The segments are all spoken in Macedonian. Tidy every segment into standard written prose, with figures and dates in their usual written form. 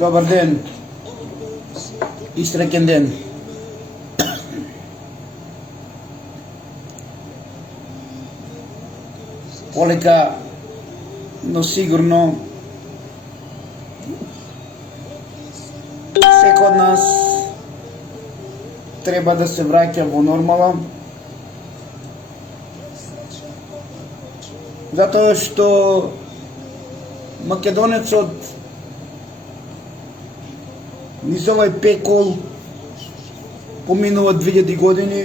Добар ден и среќен ден. Полека, но сигурно секој од нас треба да се враќа во нормала, затоа што македонецот низ овај пекол поминува 2000 години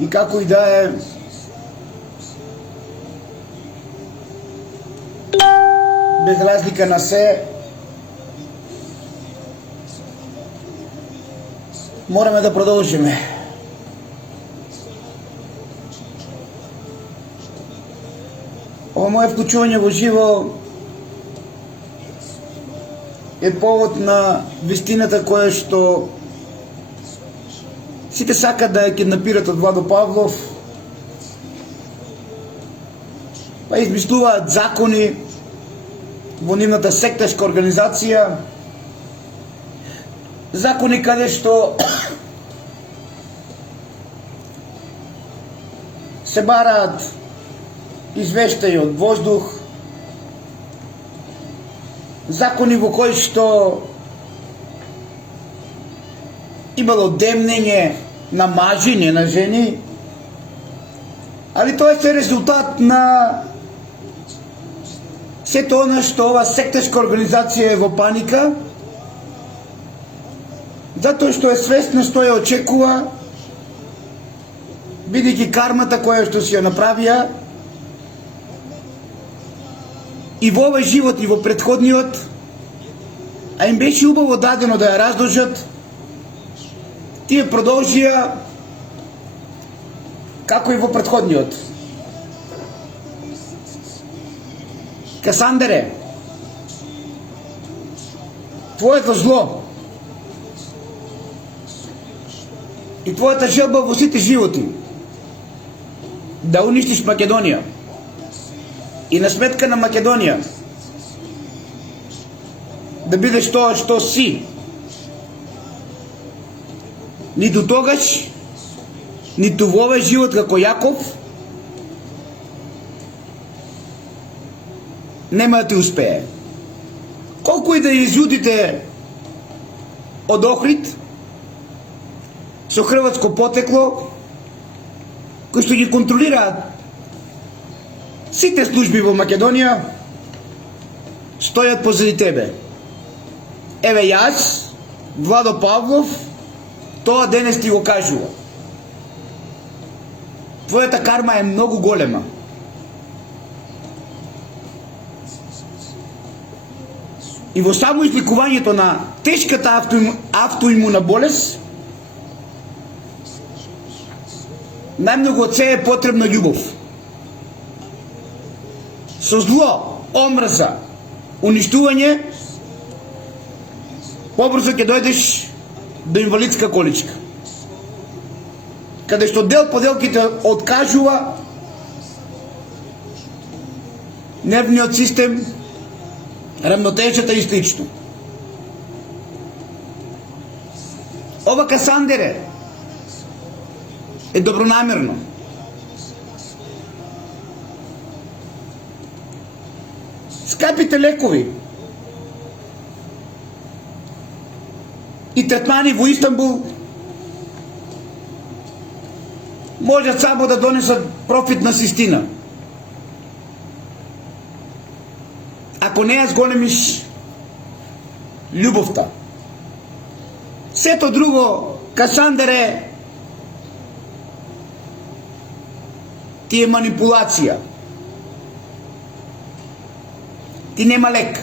и како и да е, без разлика на се, мораме да продолжиме. Ова моје вклучување во живо е повод на вистината која што сите сакат да ја киднапират од Владо Павлов, па измислуваат закони во нивната секташка организација, закони каде што се бараат извештаи од воздух, закони во кои што имало демнење на мажи, не на жени, али тоа е резултат на сето она што ова секташка организација е во паника, затоа што е свесна што ја очекува, бидејќи кармата која што си ја направија и во овој живот и во претходниот, а им беше убаво дадено да ја раздолжат, тие продолжија како и во претходниот. Касандере, твоето зло и твојата желба во сите животи да уништиш Македонија и на сметка на Македонија да бидеш тоа што си, ниту тогаш, ниту во овој живот како Јаков нема да ти успее. Колку и да изјудите од Охрид со хрватско потекло, кои што ги контролираат сите служби во Македонија, стојат позади тебе. Еве јас, Владо Павлов, тоа денес ти го кажува. Твојата карма е многу голема. И во само изликувањето на тешката автоимуна болест, најмногу од се е потребна љубов. Со зло, омрза, уништување, побрзо ќе дојдеш до инвалидска количка, каде што дел по дел ќе те откажува нервниот систем, рамнотежата и слично. Ова Касандере е добронамерно. Скапите лекови и третмани во Истанбул можат само да донесат профит на систина. Ако не ја зголемиш љубовта. Сето друго, Касандере, ти е манипулација. Ти нема лек.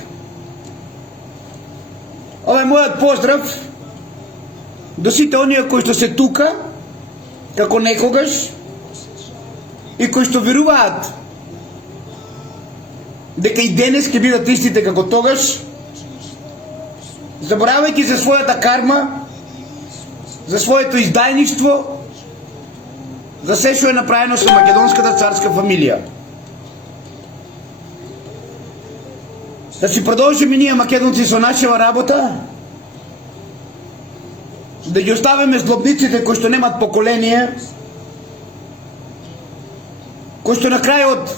Ова е мојот поздрав до сите оние кои што се тука, како некогаш, и кои што веруваат дека и денес ќе бидат истите како тогаш, заборавајќи за својата карма, за своето издајништво, за се што е направено со македонската царска фамилија. Да си продолжиме ние македонци со нашава работа, да ги оставиме злобниците кои што немат поколение, кои што на крајот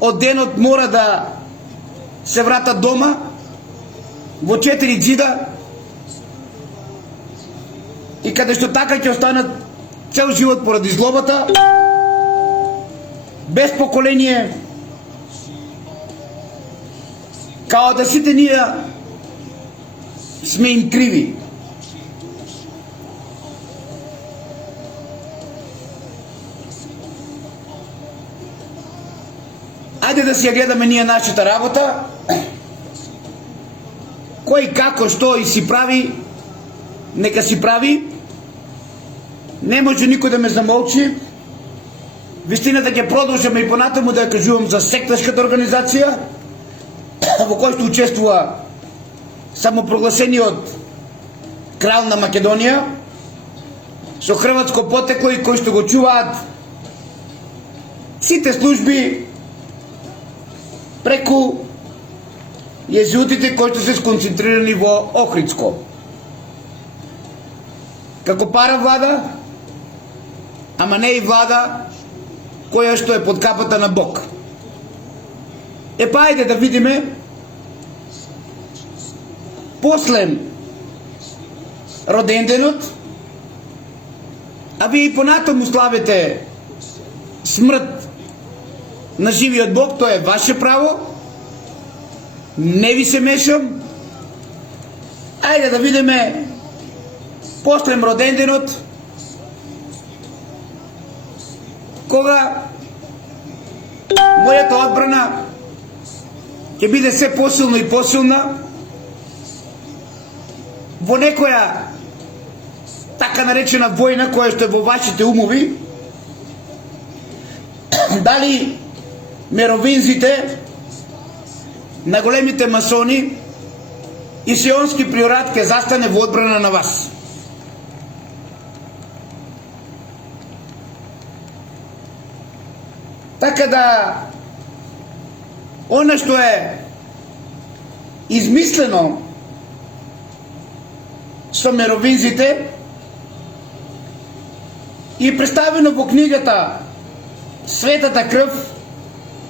од денот мора да се вратат дома во 4 џида и каде што така ќе останат цел живот поради злобата, без поколение, као да сите ние сме им криви. Ајде да си ја гледаме ние нашата работа, кој како што и си прави, нека си прави, не може никој да ме замолчи. Вистината ќе продолжаме и понатаму да ја кажувам за секташката организација, во кој што учествува самопрогласениот крал на Македонија, со хрватско потекло и кои што го чуваат сите служби преку језиутите кои што се сконцентрирани во Охридско. Како пара влада, ама не и влада која што е под капата на Бог. Па ајде да видиме после роденденот, а вие и понатаму славите смрт на живиот Бог, тоа е ваше право, не ви се мешам. Ајде да видиме после роденденот, кога мојата одбрана ќе биде се посилно и посилна во некоја така наречена војна која што е во вашите умови. Дали меровинзите на големите масони и сионски приорат ќе застане во одбрана на вас? Така да она што е измислено со меровинзите и представено во книгата Светата крв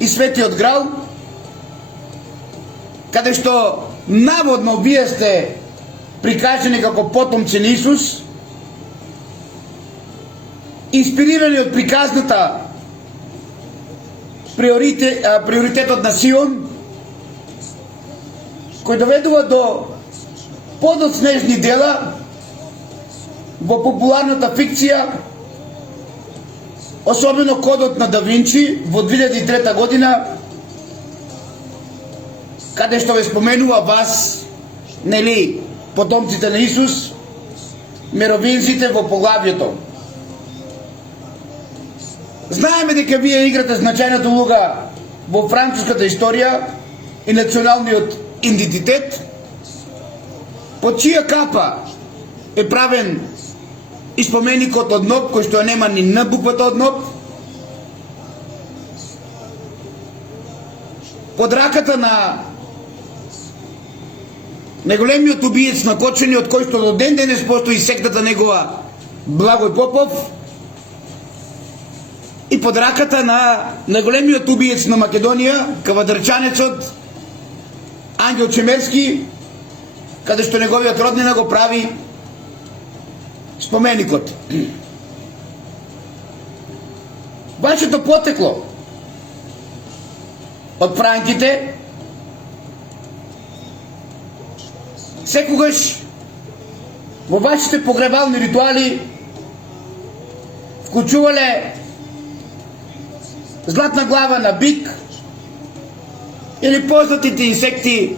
и Светиот грал, каде што наводно вие сте прикажени како потомци на Исус, инспирирани од приказната приоритетот на Сион, кој доведува до подоцнежни дела во популарната фикција, особено Кодот на Да Винчи во 2003 година, каде што ве споменува вас, нели, потомците на Исус, меровинзите во поглавјето. Знаеме дека вие играте значајната улога во француската историја и националниот идентитет, под чија капа е правен и споменикот од НОП, кој што нема ни Н буквата од НОП, под раката на неголемиот убиец на Кочани, од кој што до ден денес постои сектата негова Благој Попов, и под раката на неголемиот убиец на Македонија, кавадарчанецот Ангел Чемерски, каде што неговиот роднина го прави споменикот. Вашето потекло од франките секогаш во вашите погребални ритуали вклучувале златна глава на бик или познатите инсекти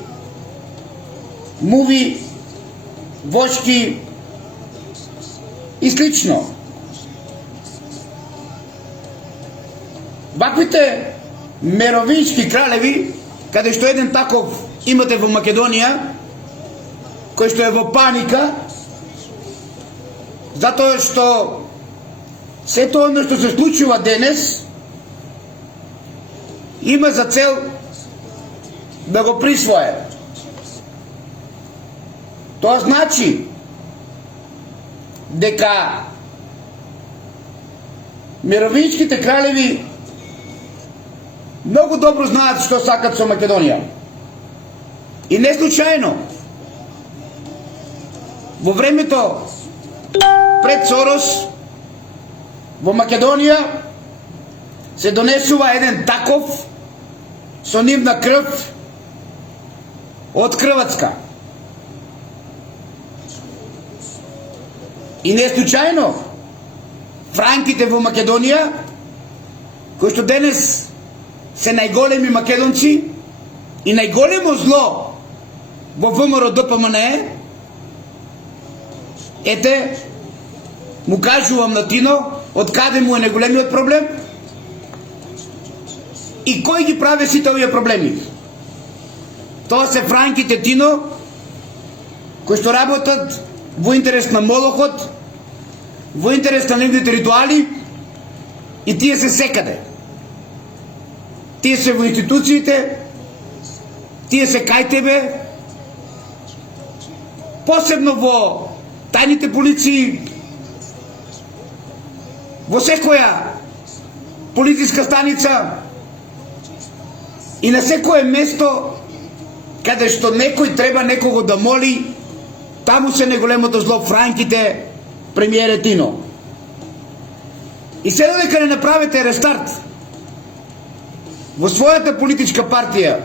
муви, вошки и слично. Ваквите меровински кралеви каде што еден таков имате во Македонија, кој што е во паника, затоа што се тоа што се случува денес има за цел да го присвое. Тоа значи дека Мировинските кралеви многу добро знаат што сакат со Македонија. И не случајно во времето пред Сорос во Македонија се донесува еден таков со нивна крв од Хрватска. И не случајно франките во Македонија, кои што денес се најголеми македонци и најголемо зло во ВМРО ДПМН, ете, му кажувам на Тино, од каде му е најголемиот проблем и кој ги прави сите овие проблеми. Тоа се франките, Тино, кои што работат во интерес на Молохот, во интерес на нивните ритуали, и тие се секаде. Тие се во институциите, тие се кај тебе, посебно во тајните полиции, во секоја полициска станица и на секое место каде што некој треба некого да моли, таму се најголемото зло франките, премиере Тино. И се додека не направите рестарт во својата политичка партија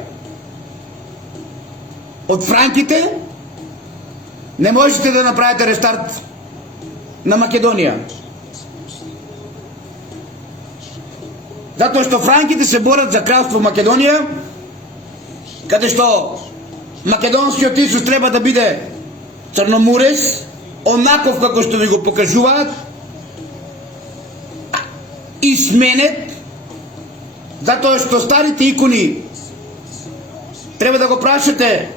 од франките, не можете да направите рестарт на Македонија. Затоа што франките се борат за кралство Македонија, каде што македонскиот Исус треба да биде црномурес, онаков како што ви го покажуваат, и сменет, затоа што старите икони треба да го прашате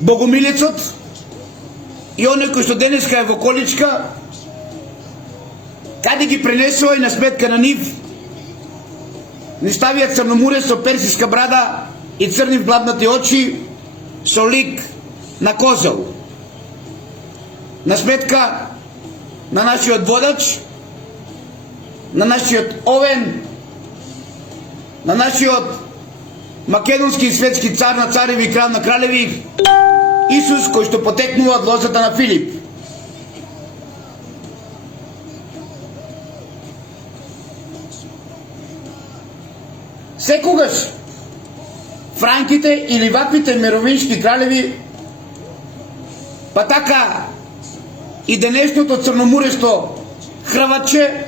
Богомилецот и оној кој што денеска е во количка, каде ги пренесува и на сметка на нив ни ставиат црномурес со персиска брада и црни владнати очи со лик на козел. На сметка на нашиот водач, на нашиот овен, на нашиот македонски и светски цар на цареви и крал на кралеви, Исус, кој што потекнува од лозата на Филип. Секогаш франките или ваквите мировински кралеви, па така и денешното црномуресто хрватче,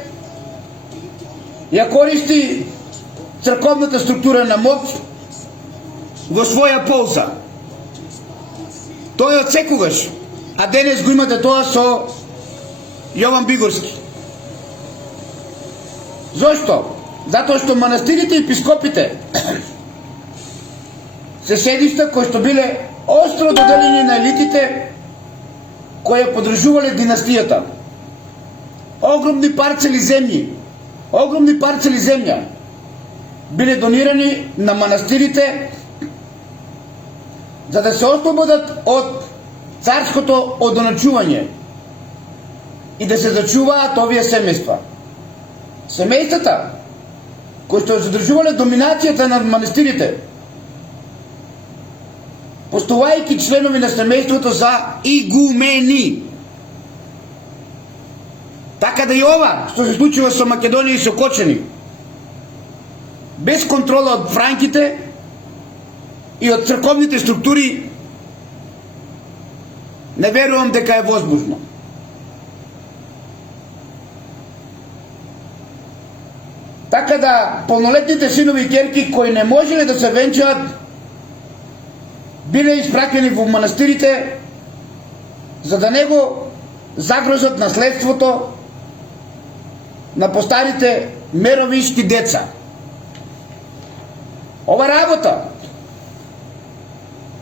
ја користи црковната структура на моќ во своја полза. Тоа е од секогаш, а денес го имате тоа со Јован Бигорски. Зошто? Затоа што манастирите и епископите се седишта кои што биле остро доделени на елитите кои ја подржувале династијата. Огромни парцели земја биле донирани на манастирите за да се ослободат од царското одоначување и да се зачуваат овие семејства. Семејствата кои што задржувале доминацијата над манастирите, постојајќи членови на семејството за игумени. Така да и ова што се случува со Македонија и со Кочани, без контрола од франките и од црковните структури, не верувам дека е возможно. Така да полнолетните синови и ќерки кои не можеле да се венчаат, биле испраќани во манастирите за да не го загрозат наследството на постарите меровишки деца. Ова работа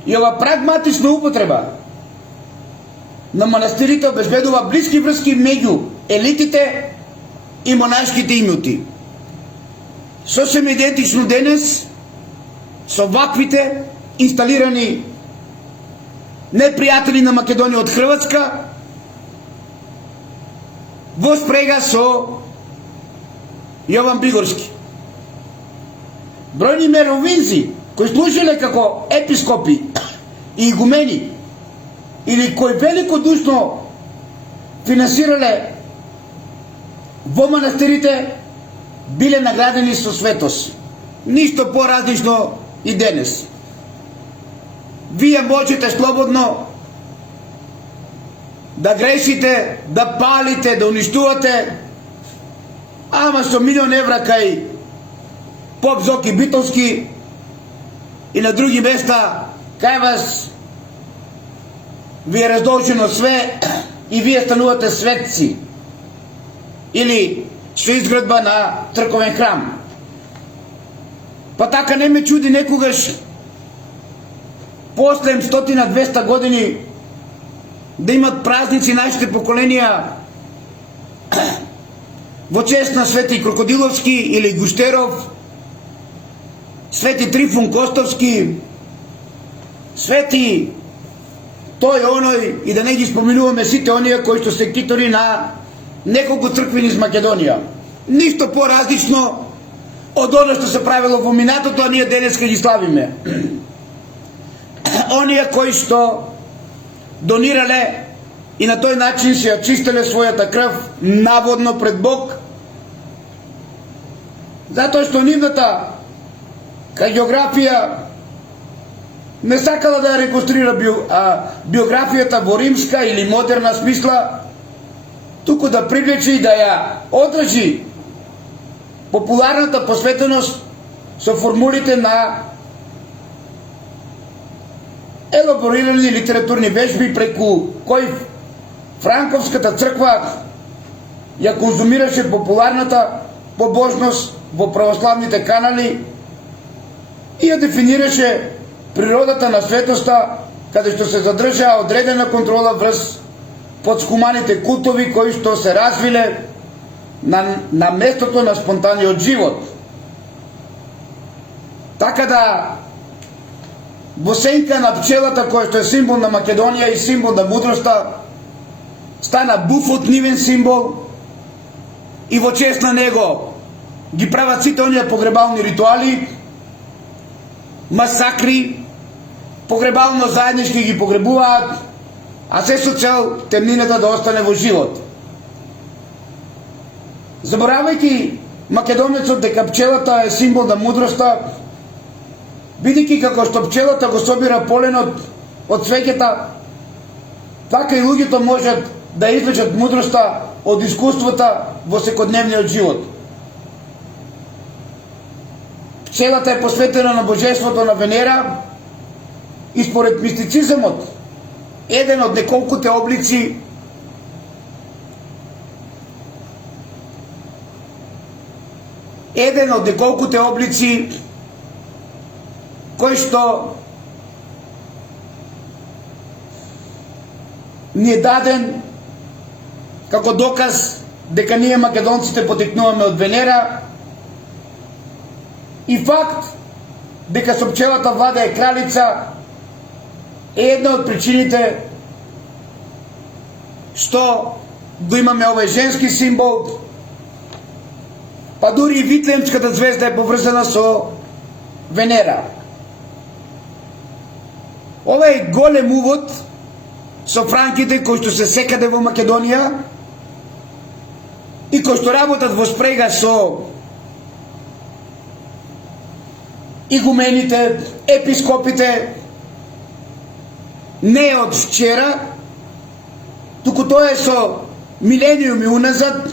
и ова прагматична употреба на манастирите обезбедува блиски врски меѓу елитите и монашките имоти. Сосем идентично денес со ваквите инсталирани непријатели на Македонија од Хрватска во спрега со Јован Бигорски. Бројни меровинзи кои служиле како епископи и игумени или кои великодушно финансирале во манастирите биле наградени со светост. Ништо поразлично и денес. Вие можете слободно да грешите, да палите, да уништувате, ама со милион евра кај Поп Зоки Битолски и на други места кај вас ви е раздолжено све и вие станувате светци или со изградба на црковен храм. Па така не ме чуди некогаш после 100-200 години да имат празници нашите поколенија во чест на Свети Крокодиловски или Гуштеров, Свети Трифун Костовски, Свети тој оној и да не ги споминуваме сите оние кои што се китори на неколку цркви низ Македонија. Ништо поразлично од оно што се правило во минатото, а ние денеска ги славиме. Оние кои што донирале и на тој начин се очистеле својата крв наводно пред Бог, затоа што нивната хагиографија не сакала да реконструира биографијата во римска или модерна смисла, туку да привлече и да ја одржи популарната посветеност со формулите на елаборирани литературни вежби преку кои Франковската црква ја конзумираше популарната побожност во православните канали и ја дефинираше природата на светоста, каде што се задржаа одредена контрола врз подскуманите култови кои што се развиле на местото на спонтаниот живот. Така да во сенка на пчелата која што е символ на Македонија и символ на мудроста, стана буфот нивен символ и во чест на него ги прават сите оние погребални ритуали, масакри, погребално заеднички ги погребуваат, а се со цел темнината да остане во живот. Заборавајќи македонецот дека пчелата е символ на мудроста, бидејќи како што пчелата го собира поленот од цвеќата, така и луѓето можат да извлечат мудроста од искуството во секојдневниот живот. Пчелата е посветена на божеството на Венера и според мистицизмот еден од неколкуте облици кој што ни е даден како доказ дека ние македонците потекнуваме од Венера и факт дека со пчелата владее кралица е една од причините што го имаме овој женски символ, па дури и Витлеемската звезда е поврзана со Венера. Ова е голем увод со франките кои што се секаде во Македонија и кои што работат во спрега со игумените, епископите, не од вчера, туку тоа е со милениуми уназад,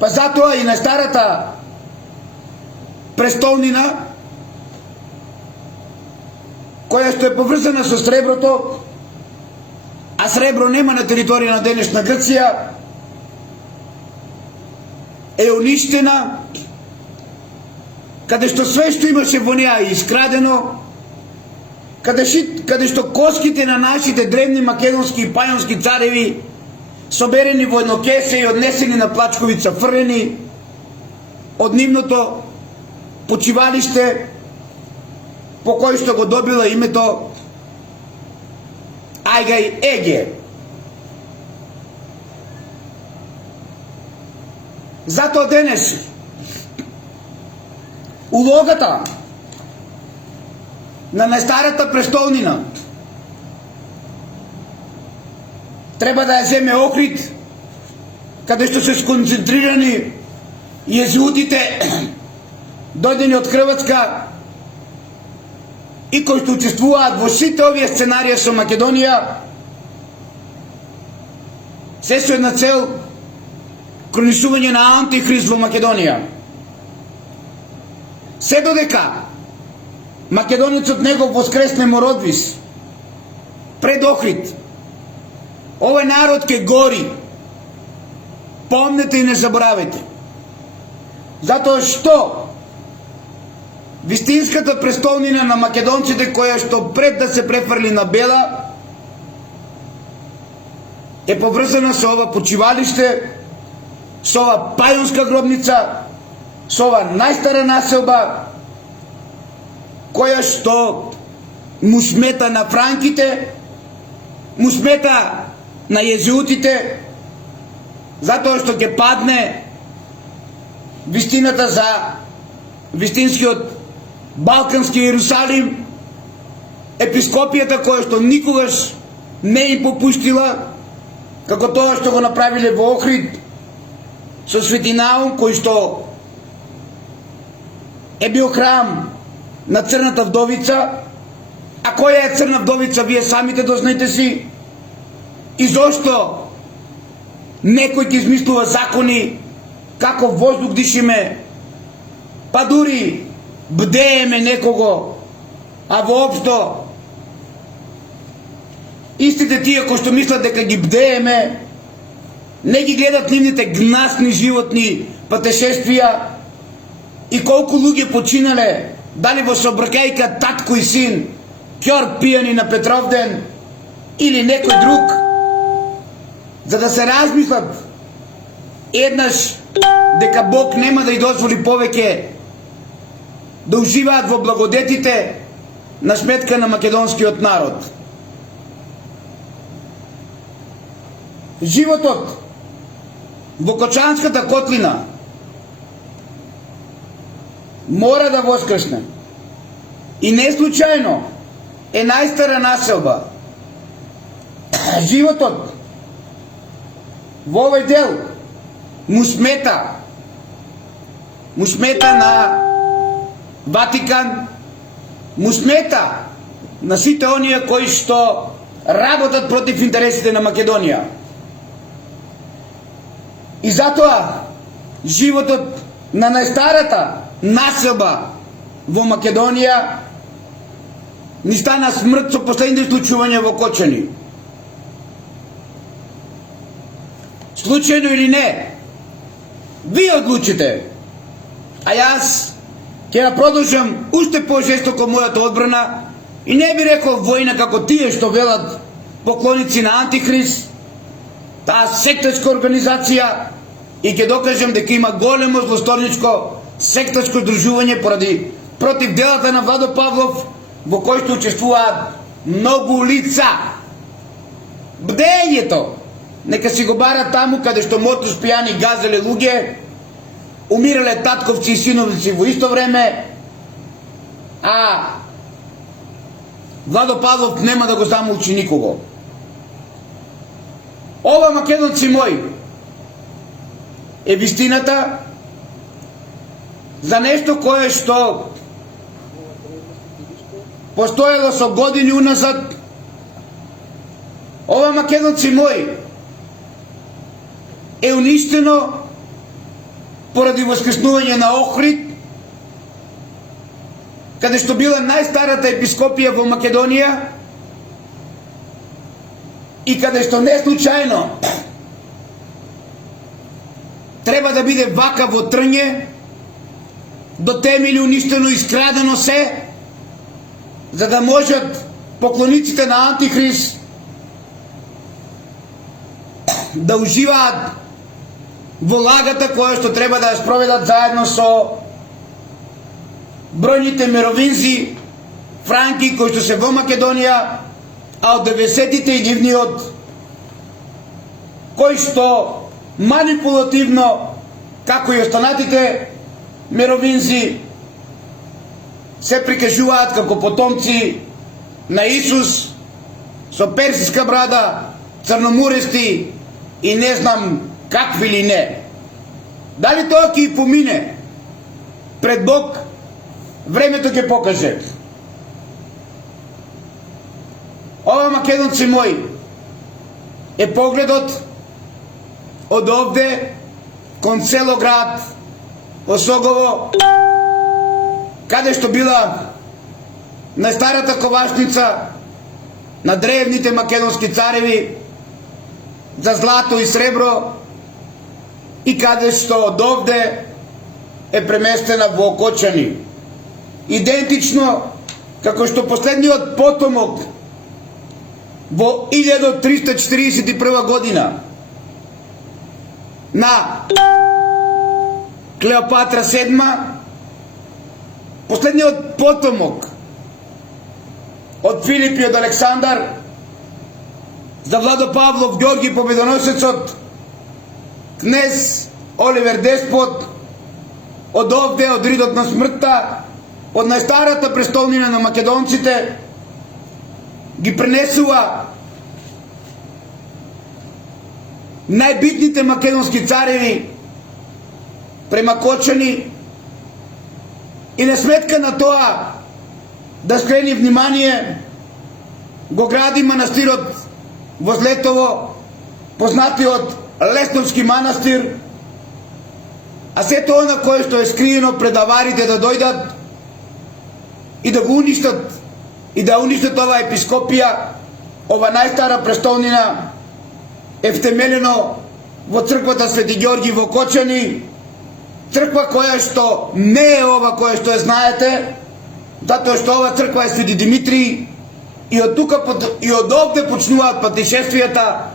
па затоа и на старата престолнина, која што е поврзана со среброто, а сребро нема на територија на денешна Грција, е уништена каде што све што имаше во неа е искрадено, каде што коските на нашите древни македонски и пајонски цареви соберени во едно кесе и однесени на Плачковица фрлени од нивното почивалиште, по кој што го добила името Ајгај Еге. Затоа денес улогата на најстарата престолнина треба да ја земе Охрид, каде што се сконцентрирани језуитите дојдени од Хрватска и кои што учествуваат во сите овие сценарија со Македонија, се со една цел кронисување на антихрист во Македонија. Се додека македонецот негов воскресне Мородвис пред Охрид, овој народ ке гори. Помнете и не заборавете. Затоа што вистинската престолнина на македонците, која што пред да се префрли на бела, е поврзана со ова почивалиште, со ова пајонска гробница, со ова најстара населба, која што му смета на франките, му смета на језуитите, затоа што ќе падне вистината за вистинскиот Балкански Иерусалим, епископијата која што никогаш не им попуштила, како тоа што го направиле во Охрид со Свети Наум, кој што е бил храм на Црната вдовица. А која е Црна вдовица, вие самите дознаете си. И зошто некој ќе измислува закони како воздух дишиме, па дури бдееме некого, а воопшто истите тие кои што мислат дека ги бдееме, не ги гледат нивните гнасни животни патешествија и колку луѓе починале, дали во сообраќајка татко и син, ќор пијани на Петровден или некој друг, за да се размислат еднаш дека Бог нема да ја дозволи повеќе да уживаат во благодетите на сметка на македонскиот народ. Животот во Кочанската котлина мора да воскресне. И не случајно е најстара населба. Животот во овој дел му смета на Ватикан, му смета на сите оние кои што работат против интересите на Македонија. И затоа животот на најстарата населба во Македонија ни стана смрт со последните случувања во Кочани. Случајно или не, вие одлучите, а јас ќе ја продолжам уште пожестоко мојата одбрана и не би рекол војна како тие што велат поклоници на Антихрист, таа сектачка организација, и ќе докажам дека има големо злосторничко сектачко здружување против делата на Владо Павлов, во кој што учествуваат многу лица. Бдењето нека си го барат таму каде што мотус пијани газеле луѓе, умирале татковци и синовици во исто време, а Владо Павлов нема да го замолчи никого. Ова, македонци мои, е вистината за нешто кое што постоело со години уназад. Ова, македонци мои, е уништено поради воскреснување на Охрид, каде што била најстарата епископија во Македонија и каде што не случајно треба да биде вака во трње до темели уништено, искрадено се, за да можат поклониците на Антихрист да уживаат во лагата која што треба да ја спроведат заедно со бројните мировинзи, франки кои што се во Македонија, а од 90-тите и нивниот кои што манипулативно, како и останатите мировинзи, се прикажуваат како потомци на Исус со персиска брада, црномурести и не знам какви ли не. Дали тоа ќе помине пред Бог, времето ќе покаже. Ова, македонци мои, е погледот од овде кон цело град Осогово, каде што била најстарата ковашница на древните македонски цареви за злато и сребро, и каде што од овде е преместена во Окочани. Идентично како што последниот потомок во 1341 година на Клеопатра VII, последниот потомок од Филип и од Александар, за Владо Павлов, Георги Победоносецот, кнез Оливер Деспот, од овде, од ридот на смртта, од најстарата престолнина на македонците, ги пренесува најбитните македонски цареви према Кочани, и на сметка на тоа да скрени внимание, го гради манастирот во Злетово, познатиот Лесновски манастир, а сето она кое што е скриено пред аварите да дојдат и да го уништат, и да уништат ова епископија, ова најстара престолнина, е втемелено во црквата Свети Ѓорги во Кочани, црква која што не е ова која што ја знаете, затоа што ова црква е Свети Димитрий, и од тука и од овде почнуваат патишествијата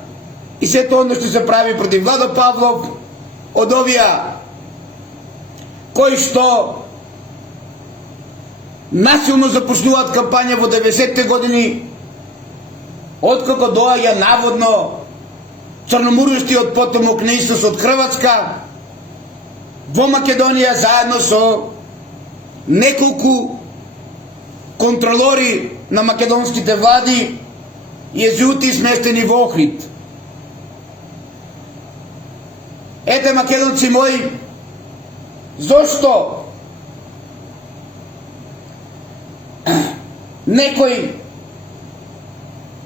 и сето оно што се прави против Владо Павлов, од овие кои што насилно започнуваат кампања во 90-те години, откако доаѓа наводно црномурестиот потомок на Исус од Хрватска во Македонија заедно со неколку контролори на македонските влади, језуити сместени во Охрид. Ете, македонци мои, зошто некој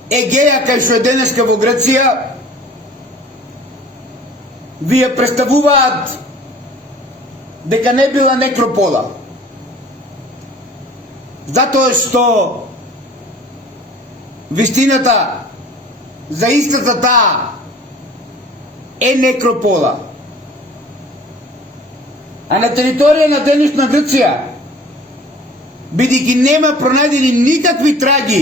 Егеја, кај што е денеска во Грција, ви ја представуваат дека не била некропола. Затоа што вистината за истата таа е некропола. А на територија на денешна Грција, бидејќи нема пронајдени никакви траги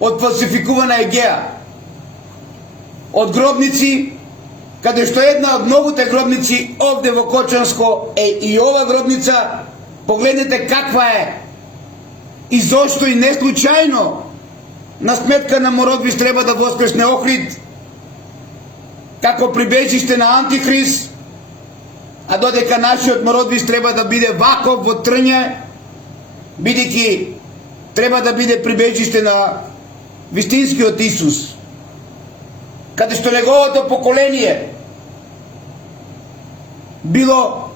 од фалсификувана Егеја, од гробници, каде што една од многуте гробници овде во Кочанско е и ова гробница, погледнете каква е и зошто и не случајно на сметка на Мородвис треба да воскресне Охрид како прибежиште на Антихрист, а додека нашиот Мородвис треба да биде ваков во трње, бидејќи треба да биде прибежиште на вистинскиот Исус, каде што неговото поколение било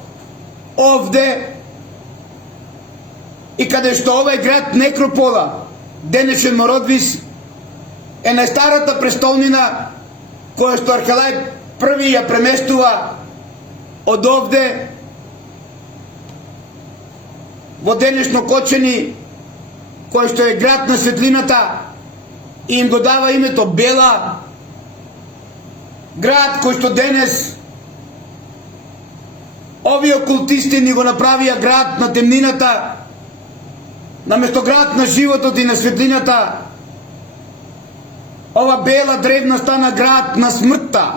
овде и каде што овој град некропола, денешен Мородвис, е најстарата престолнина која што Архелај први ја преместува од овде во денешно Кочани, кој што е град на светлината, и им го дава името Бела, град кој што денес Овие окултисти ни го направија град на темнината, наместо град на животот и на светлината. Ова бела древна стана град на смртта.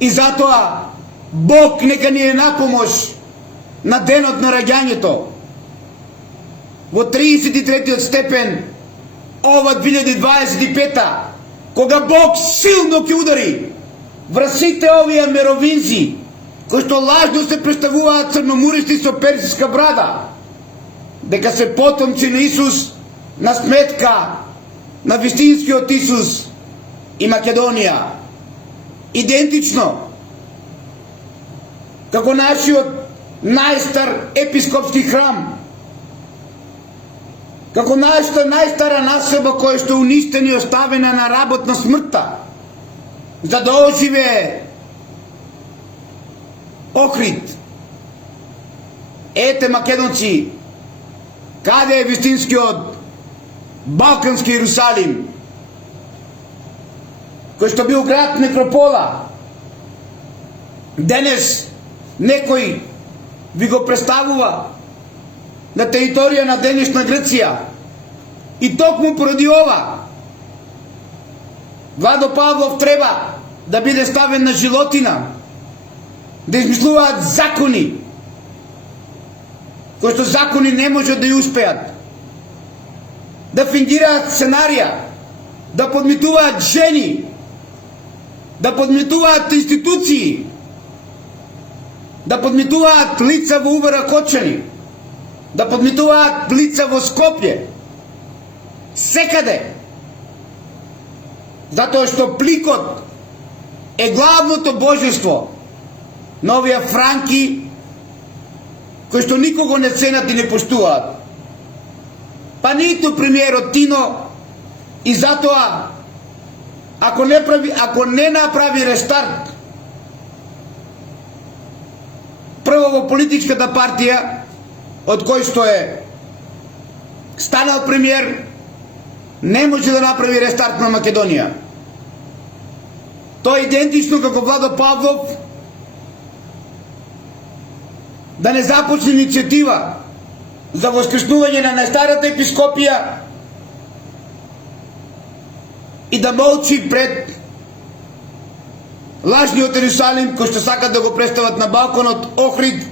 И затоа Бог нека ни е напомош на денот на раѓањето. Во 33-тиот степен ова 2025-та, кога Бог силно ќе удари врз сите овие меровинзи кои што лажно се представуваат црномуристи со персиска брада, дека се потомци на Исус на сметка на вистинскиот Исус и Македонија. Идентично како нашиот најстар епископски храм, како нашата најстара населба која што уништена и оставена на работ на смртта, за да оживее Охрид. Ете, македонци, каде е вистинскиот балкански Иерусалим, кој што бил град некропола. Денес некој ви го представува на територија на денешна Грција. И токму поради ова Владо Павлов треба да биде ставен на жилотина, да измислуваат закони, кои што закони не можат да ја успеат, да фингираат сценарија, да подмитуваат жени, да подмитуваат институции, да подмитуваат лица во Увера Кочани, да подмитуваат лица во Скопје, секаде. Затоа што пликот е главното божество на овие франки кои што никого не ценат и не поштуваат. Па ниту премиерот Тино. И затоа ако не направи рестарт прво во политичката партија од кој што е станал премиер, не може да направи рестарт на Македонија. Тоа е идентично како Владо Павлов да не започне иницијатива за воскреснување на најстарата епископија и да молчи пред лажниот Иерусалим кој што сакат да го представат на балконот Охрид,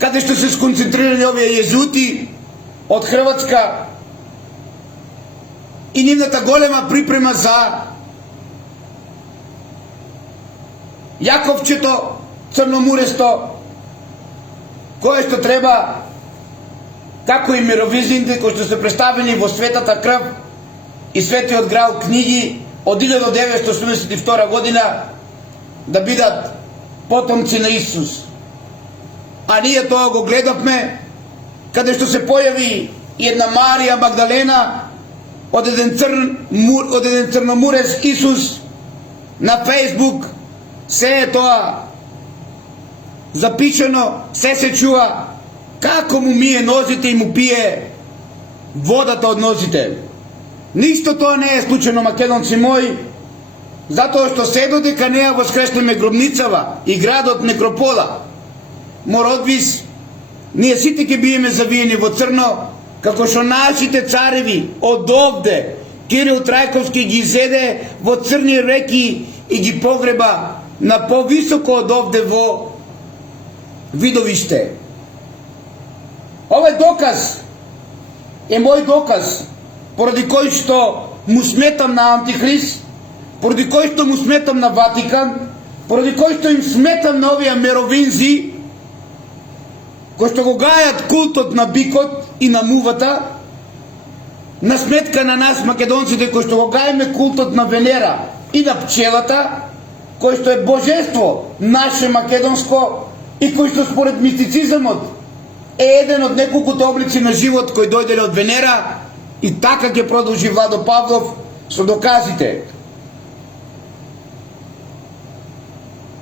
каде што се сконцентрирани овие језути од Хрватска и нивната голема припрема за Јаковчето црномуресто, кое што треба, како и мировизните кои што се представени во Светата крв и Светиот грал книги од 1982 година, да бидат потомци на Исус. А ние тоа го гледавме, каде што се појави една Марија Магдалена од еден црномурес Исус на Фейсбук. Се е тоа запишано, се чува како му мие нозите и му пие водата од нозите. Ништо тоа не е случајно, македонци мои, затоа што се додека не ја воскреснеме гробницава и градот некропола Мородвис, ние сите ќе биеме завиени во црно, како што нашите цареви од овде Кирил Трајковски ги зеде во црни реки и ги погреба на повисоко од овде во Видовиште. Овој доказ е мој доказ, поради кој што му сметам на Антихрист, поради кој што му сметам на Ватикан, поради кој што им сметам на овие меровинзи, кои што го гајат култот на бикот и на мувата, на сметка на нас македонците кои што го гајаме култот на Венера и на пчелата, кој што е божество наше македонско и кој што според мистицизмот е еден од неколкото облици на живот кој дојделе од Венера. И така ќе продолжи Владо Павлов со доказите.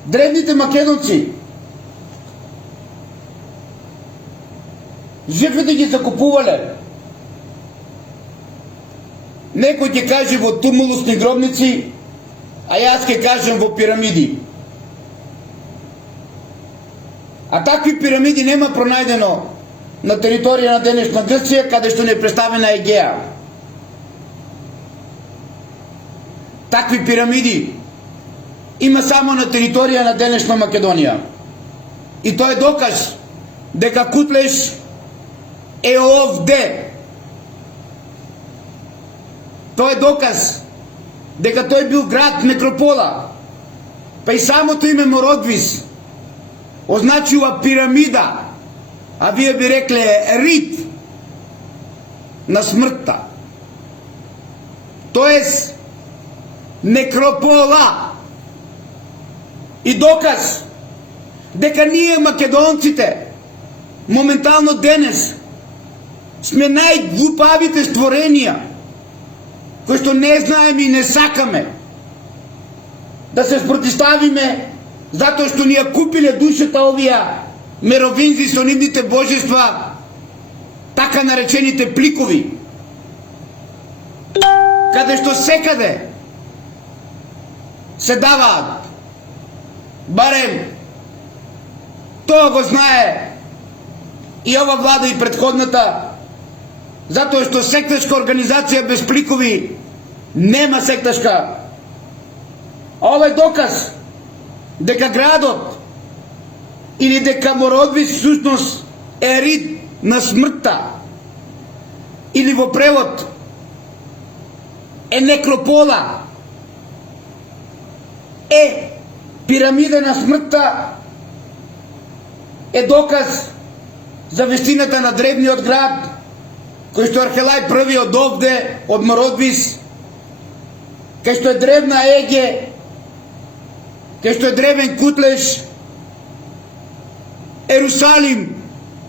Древните македонци жртвите ги закупувале. Некој ќе каже во тумулусни гробници, а јас ќе кажам во пирамиди. А такви пирамиди нема пронајдено на територија на денешна Грција, каде што не е представена Егеа. Такви пирамиди има само на територија на денешна Македонија. И тоа е доказ дека Кутлеш е овде. Тоа е доказ дека тој бил град некропола. Па и самото име Мородвис означува пирамида, а вие би рекле рит на смртта. Тоест некропола. И доказ дека ние македонците моментално денес сме најглупавите створенија кои што не знаеме и не сакаме да се спротиставиме затоа што ни ја купиле душата овие меровинзи со нивните божества, така наречените пликови, каде што секаде се даваат. Барем тоа го знае и ова влада и предходната, затоа што секташка организација без пликови нема секташка. А ова е доказ дека градот или дека Мородвис всушност е рит на смртта, или во превод е некропола, е пирамида на смртта, е доказ за вистината на древниот град, кој што Архелај први од овде, од Мородвис, кај што е древна Еге, кај што е древен Кутлеш, Ерусалим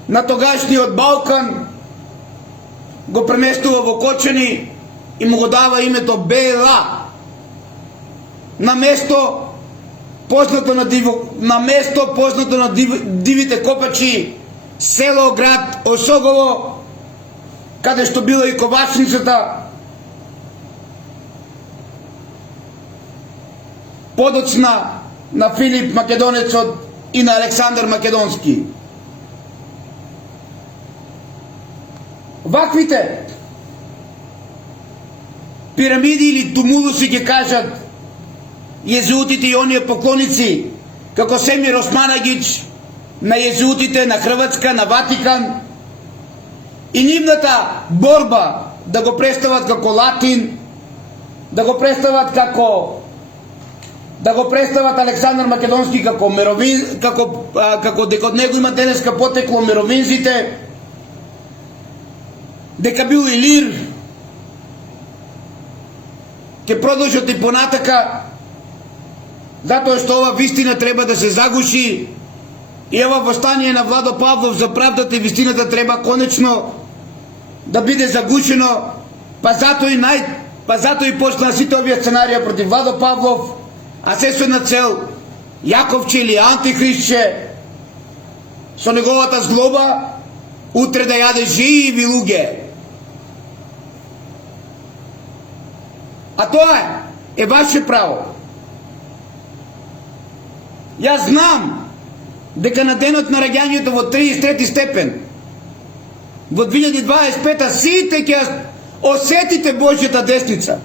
на тогашниот Балкан го преместува во Кочани и му го дава името Бела, на место познато на дивите копачи, село, град Осогово, каде што била и ковачницата, подоцна на Филип Македонецот и на Александар Македонски. Ваквите пирамиди или тумулуси ќе кажат језуитите и оние поклоници, како Семир Османагич на језуитите, на Хрватска, на Ватикан, и нивната борба да го представат како латин, да го представат Александар Македонски како меровин, како дека од него има денеска потекло меровинзите, дека бил Илир, ќе продолжат и понатака, затоа што ова вистина треба да се загуши и ова востание на Владо Павлов за правдата и вистината треба конечно да биде загушено, па затоа и почна сите овие сценарија против Владо Павлов, а се со една цел Јаковче или Антихристче со неговата зглоба утре да јаде живи луѓе. А тоа е ваше право. Јас знам дека на денот на раѓањето во 33 степен во 2025 сите ќе осетите Божјата десница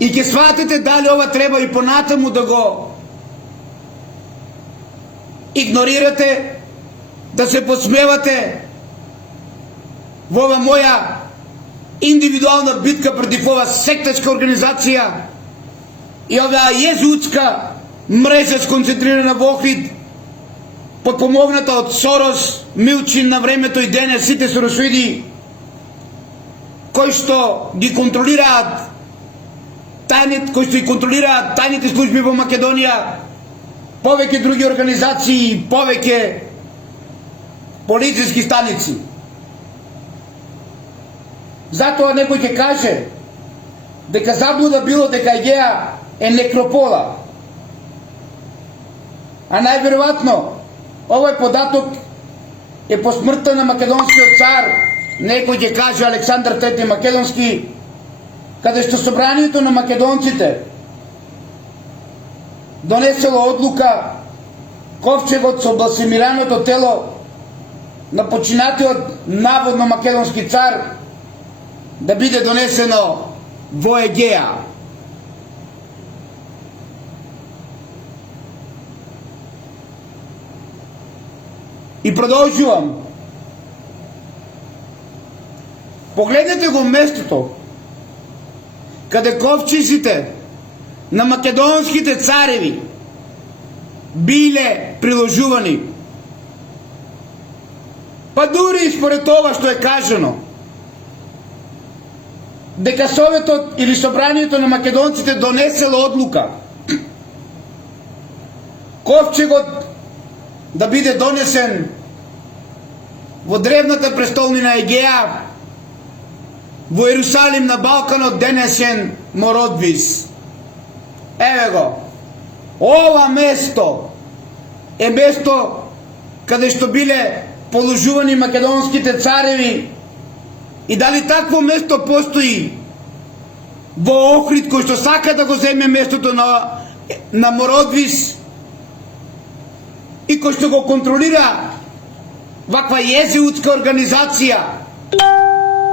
и ќе сватите дали ова треба и понатаму да го игнорирате, да се подсмевате во ова моја индивидуална битка против ова сектачка организација и оваа језуитска мрежа сконцентрирана во Охрид, подпомогната од Сорос, Милчин на времето и денес сите соросоиди кои што ги контролираат тајните служби во Македонија, повеќе други организации, повеќе полициски станици. Затоа некој ќе каже дека заблуда било дека Егеа е некропола. А најверојатно овој податок е по смртта на македонскиот цар, некој ќе каже Александар III Македонски, каде што собранието на македонците донесело одлука ковчегот со балсамираното тело на починатиот наводно македонски цар да биде донесено во Егеја. И продолжувам. Погледнете го местото каде ковчежите на македонските цареви биле приложувани. Па дури и според това што е кажано, дека Советот или Собранието на македонците донесело одлука ковчегот да биде донесен во древната престолнина Егеја, во Иерусалим на Балканот, денешен Мородвис. Еве го. Ова место е место каде што биле положувани македонските цареви. И дали такво место постои во Охрид, кој што сака да го земе местото на Мородвис и кој што го контролира ваква језеутска организација,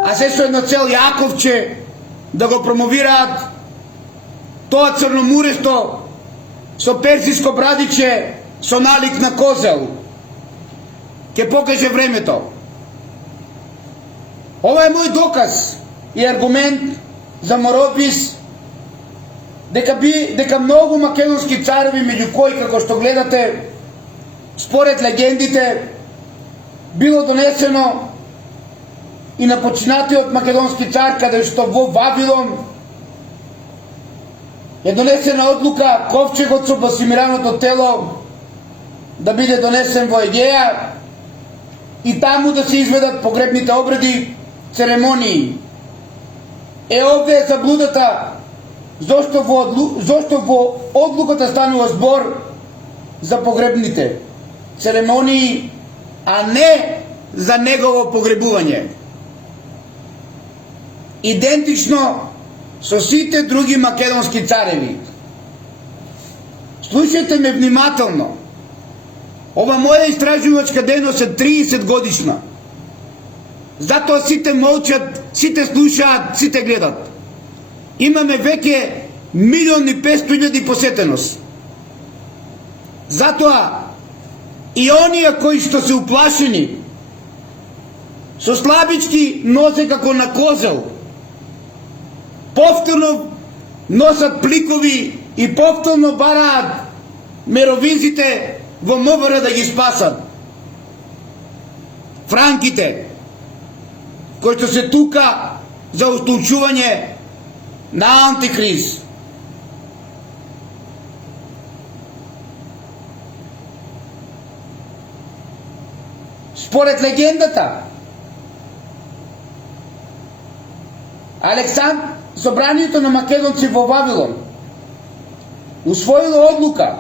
а се со едно цел Јаковче да го промовираат тоа црномуресто со персиско брадиче со налик на козел. Ке покаже времето. Ова е мој доказ и аргумент за Мородвис дека многу македонски цареви, меѓу кои, како што гледате, според легендите, било донесено и на починатиот македонски цар, каде што во Вавилон е донесена одлука ковчегот со балсамираното тело да биде донесен во Егеја и таму да се изведат погребните обреди, церемонии. Е, овде е заблудата зошто во одлуката станува збор за погребните церемонии, а не за негово погребување. Идентично со сите други македонски цареви. Слушайте ме внимателно. Ова моја истражувачка дейност е 30 годишна. Затоа сите молчат, сите слушаат, сите гледат. Имаме веќе 1.500.000 посетеност. Затоа и оние кои што се уплашени со слабички нозе како на козел, повторно носат пликови и повторно бараат меровинците во МВР да ги спасат. Франките, кои што се тука за устолчување на антикриз. Според легендата, Собранието на македонци во Вавилон усвоило одлука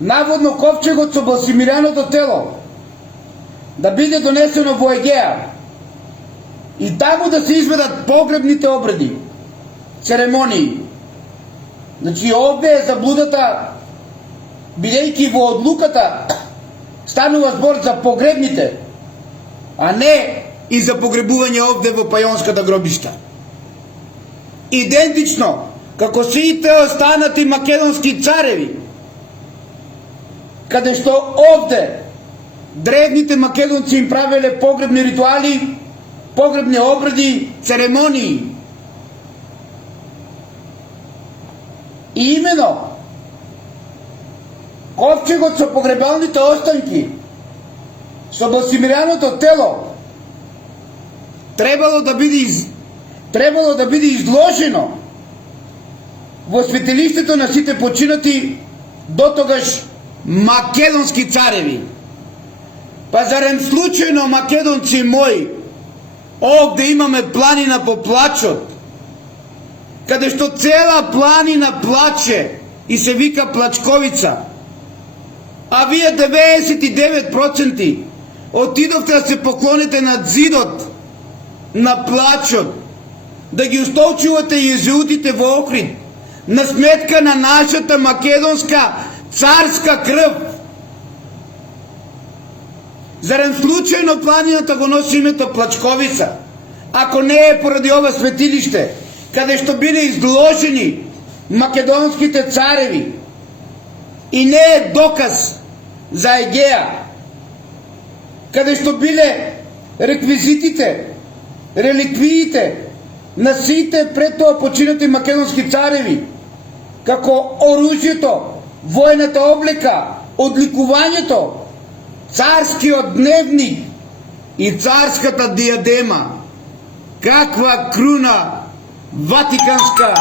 наводно ковчегот со балсамираното тело да биде донесено во Егеја и таму да се изведат погребните обреди, церемонии. Значи овде е заблудата, бидејќи во одлуката станува збор за погребните, а не и за погребување овде во пајонската гробишта. Идентично како сите останати македонски цареви, каде што овде древните македонци им правеле погребни ритуали, погребни обреди, церемонии. И имено ковчегот со погребалните останки, со балсамираното тело, требало да биде изложено во светилиштето на сите починати дотогаш македонски цареви. Па зарем случајно, македонци мои, овде имаме планина по плачот, каде што цела планина плаче и се вика Плачковица, а вие 99% отидовте да се поклоните над зидот на плачот, да ги устолчувате језеутите во Охрид, на сметка на нашата македонска царска крв, Зарем случајно планината го носи името Плачковица, ако не е поради ова светилиште, каде што биле изложени македонските цареви, и не е доказ за Егеа, каде што биле реквизитите, реликвиите на сите пред тоа починати македонски цареви, како оружјето, војната облека, одликувањето, царскиот дневник и царската диадема. Каква круна ватиканска!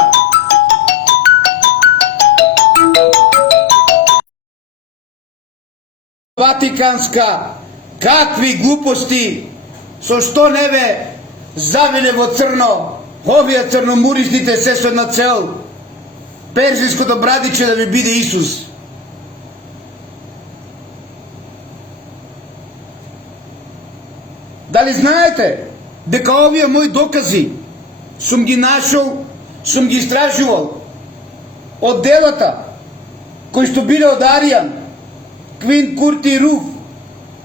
Ватиканска, какви глупости, со што не ве завиле во црно овие црномурисните се со една цел, перзиското брадиче да ви биде Исус. Дали знаете дека овие мои докази сум ги нашол, сум ги истражувал од делата кои што биле од Аријан, Квин, Курти, Руф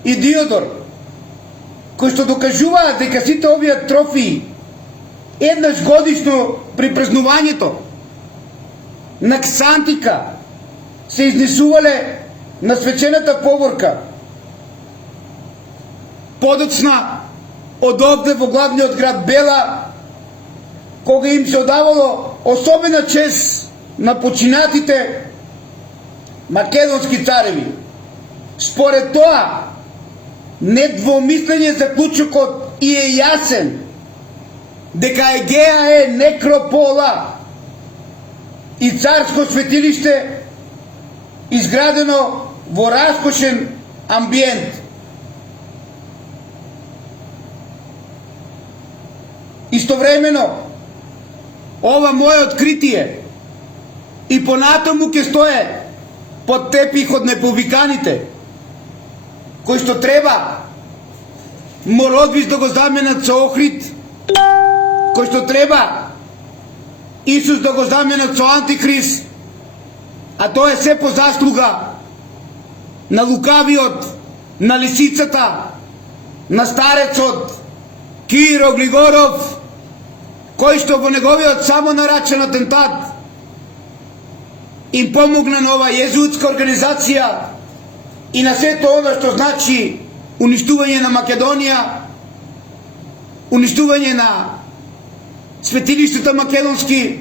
и Диодор, кои што докажуваат дека сите овие трофии еднаш годишно при празнувањето на Ксантика се изнесувале на свечената поворка. Подоцна од овде во главниот град Бела, кога им се одавало особена чест на починатите македонски цареви. Според тоа, недвомислениот заклучокот и е јасен дека Егеа е некропола и царско светилиште изградено во раскошен амбиент. Истовремено, ова мое откритие и понатаму ќе стое под тепих од неповиканите, кои што треба Мородвис да го заменат со Охрид, кои што треба Исус да го заменат со Антихрист, а тоа е се по заслуга на лукавиот, на лисицата, на старецот Киро Глигоров, кој што во неговиот само нарачен атентат им помогна на ова језуитска организација и на сето оно што значи уништување на Македонија, уништување на светилиштата македонски,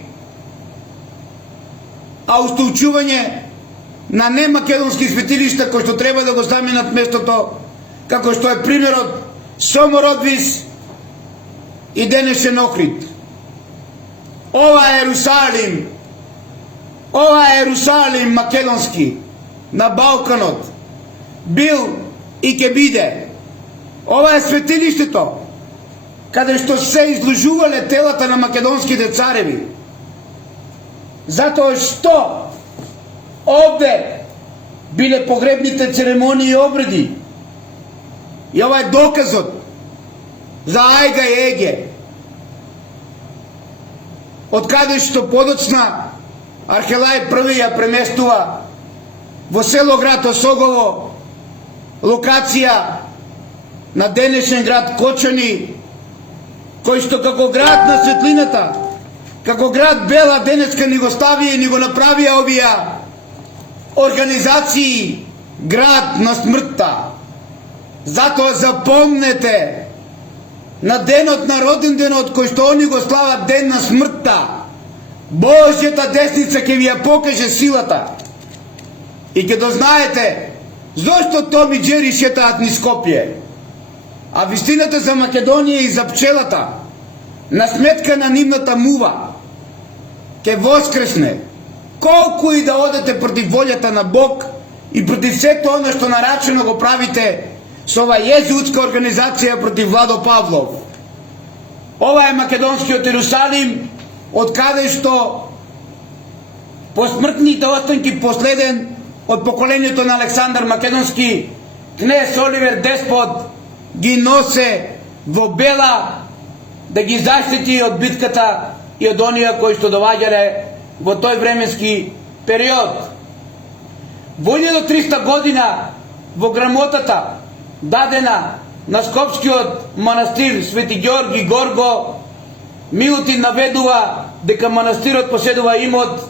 а устойчување на немакедонски светилишта кои што треба да го заменат местото, како што е примерот со Мородвис и денешен Охрид. Ова Ерусалим македонски на Балканот бил и ке биде. Ова е светилиштето каде што се изложувале телата на македонските цареви. Затоа што овде биле погребните церемонии и обреди. И ова е доказот за Ајга и Еге. Од каде што подоцна Архелај први ја преместува во село град Осогово, локација на денешен град Кочани, кој што како град на светлината, како град Бела денеска ни го ставија и ни го направија овие организации град на смртта. Затоа запомнете, на денот на роден денот кој што они го слават ден на смртта, Божјата десница ќе ви ја покаже силата и ќе дознаете зошто Томи Џери шетаат низ Скопје. А вистината за Македонија и за пчелата на сметка на нивната мува ќе воскресне, колку и да одете против волјата на Бог и против сето оно што нарачено го правите со ова језуитска организација против Владо Павлов. Ова е македонскиот Ерусалим, од каде што посмртните останки последен од поколението на Александар Македонски, кнез Оливер Деспот ги носе во Бела да ги заштити од битката и од оние кои што доваѓале во тој временски период. Во 1300 година во грамотата дадена на Скопскиот манастир Свети Ѓорги Горго, Милутин наведува дека манастирот поседува имот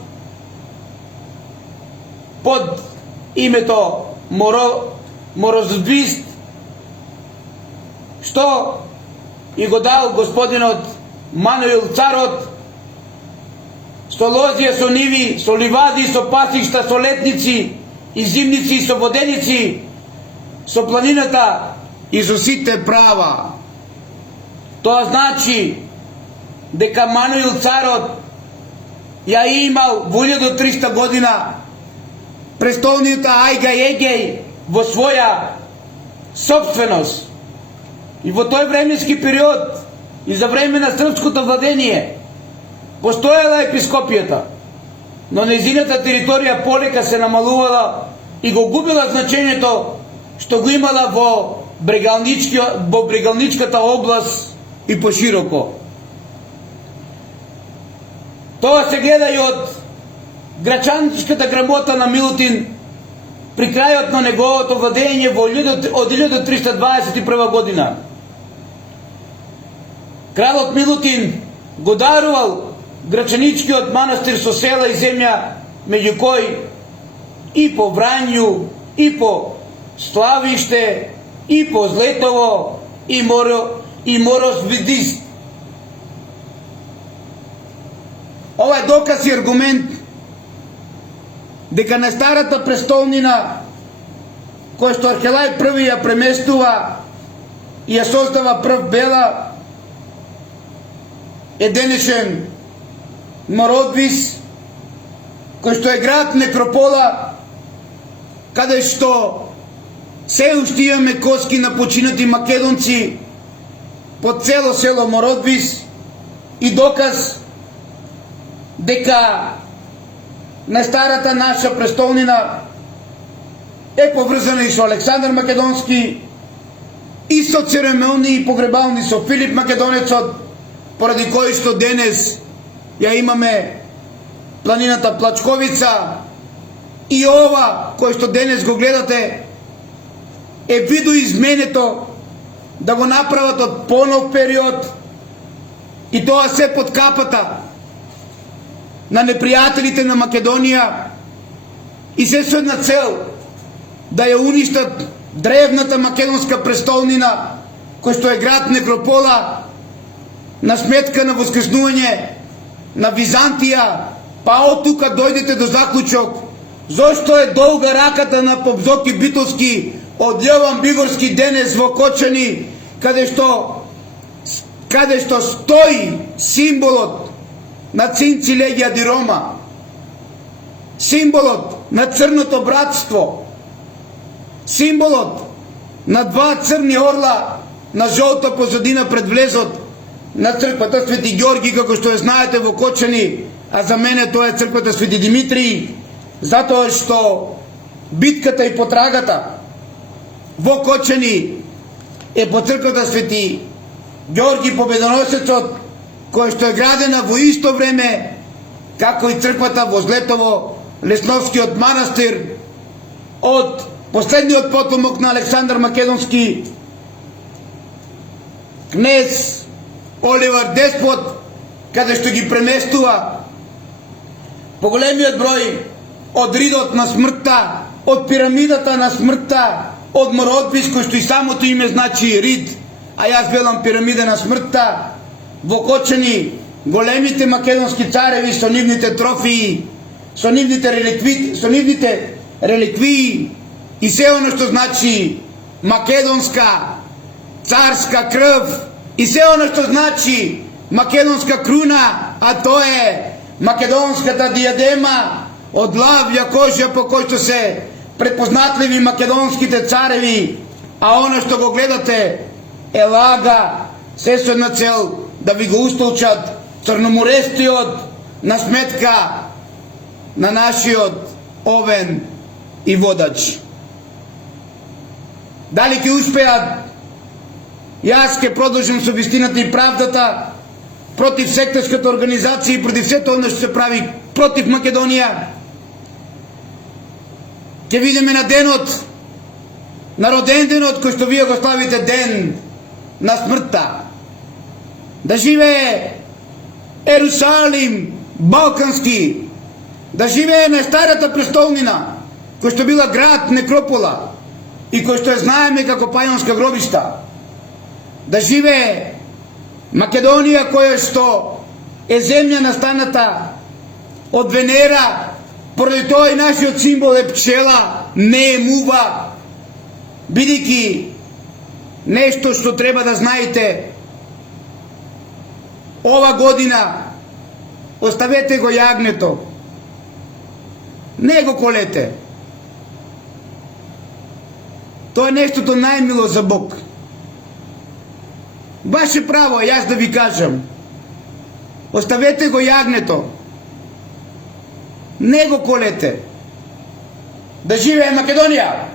под името Морозбист, што и го дал господинот Мануил Царот, со лозија, со ниви, со ливади, со пасишта, со летници и зимници, со воденици, со планината и со сите права. Тоа значи дека Мануил Царот ја имал во 1300 година престолнината Ајга Егеј во своја собственост. И во тој временски период и за време на српското владение постоела епископијата, но нејзината територија полека се намалувала и го губила значењето што го имала во Брегалничката област и пошироко. Тоа се гледа и од грачаничката грамота на Милутин при крајот на неговото владење од 1321 година. Кралот Милутин го дарувал Грачаничкиот манастир со села и земја, меѓу кои и по Врању, и по Славиште, и по Злетово, и Морозбист. Ова е доказ и аргумент дека на старата престолнина, која што Архелај први ја преместува и ја создава прв Бела, е денешен Морозбист, кој што е град некропола, каде што се уште имаме коски на починати македонци по цело село Морозбист, и доказ дека на старата наша престолнина е поврзана и со Александар Македонски, и со церемони и погребални со Филип Македонецот, поради кој што денес ја имаме планината Плачковица, и ова кој што денес го гледате е видоизменето да го направат од понов период, и тоа се под капата на непријателите на Македонија, и се со една цел да ја уништат древната македонска престолнина, кој што е град некропола, на сметка на воскреснување на Византија. Па од тука дојдете до заклучок зошто е долга раката на Попзоки Битолски од Љован Бигорски денес во Кочани, каде што стои символот на Цинци Легија ди Рома, символот на црното братство, символот на два црни орла на жолта позадина пред влезот на црквата Свети Ѓорги, како што ја знаете во Кочани, а за мене тоа е црквата Свети Димитрий, затоа што битката и потрагата во Кочани е по црквата Свети Ѓорги Победоносецот, која што е градена во исто време како и црквата во Злетово, Лесновскиот манастир, од последниот потомок на Александар Македонски, кнез Оливар Деспот, каде што ги преместува поголемиот број од ридот на смртта, од пирамидата на смртта, од Морозбист, кој што и самото име значи рид, а јас велам пирамида на смртта. Во Кочани големите македонски цареви со нивните трофии, со нивните реликвии и се оно што значи македонска царска крв, и се оно што значи македонска круна, а тоа е македонската диадема од лавја кожа по кој што се препознатливи македонските цареви, а оно што го гледате е лага, се со една цел да ви го устолчат црноморестиот на сметка на нашиот овен и водач. Дали ќе успеат? Јас ќе продолжам со вистината и правдата против сектарската организација и против сето оно што се прави против Македонија. Ќе видиме на денот на роденденот кој што вие го славите ден на смртта. Да живее Ерусалим балкански, да живее на старата престолнина, кој што била град некропола и кој што ја знаеме како пајонска гробишта. Да живее Македонија, која што е земја настаната од Венера, поради тоа и нашиот символ е пчела, не е мува, бидејќи нешто што треба да знаете, ова година оставете го јагнето, не го колете. Тоа е нештото најмило за Бог. Ваше право е јас да ви кажам, оставете го јагнето, не го колете. Да живее Македонија!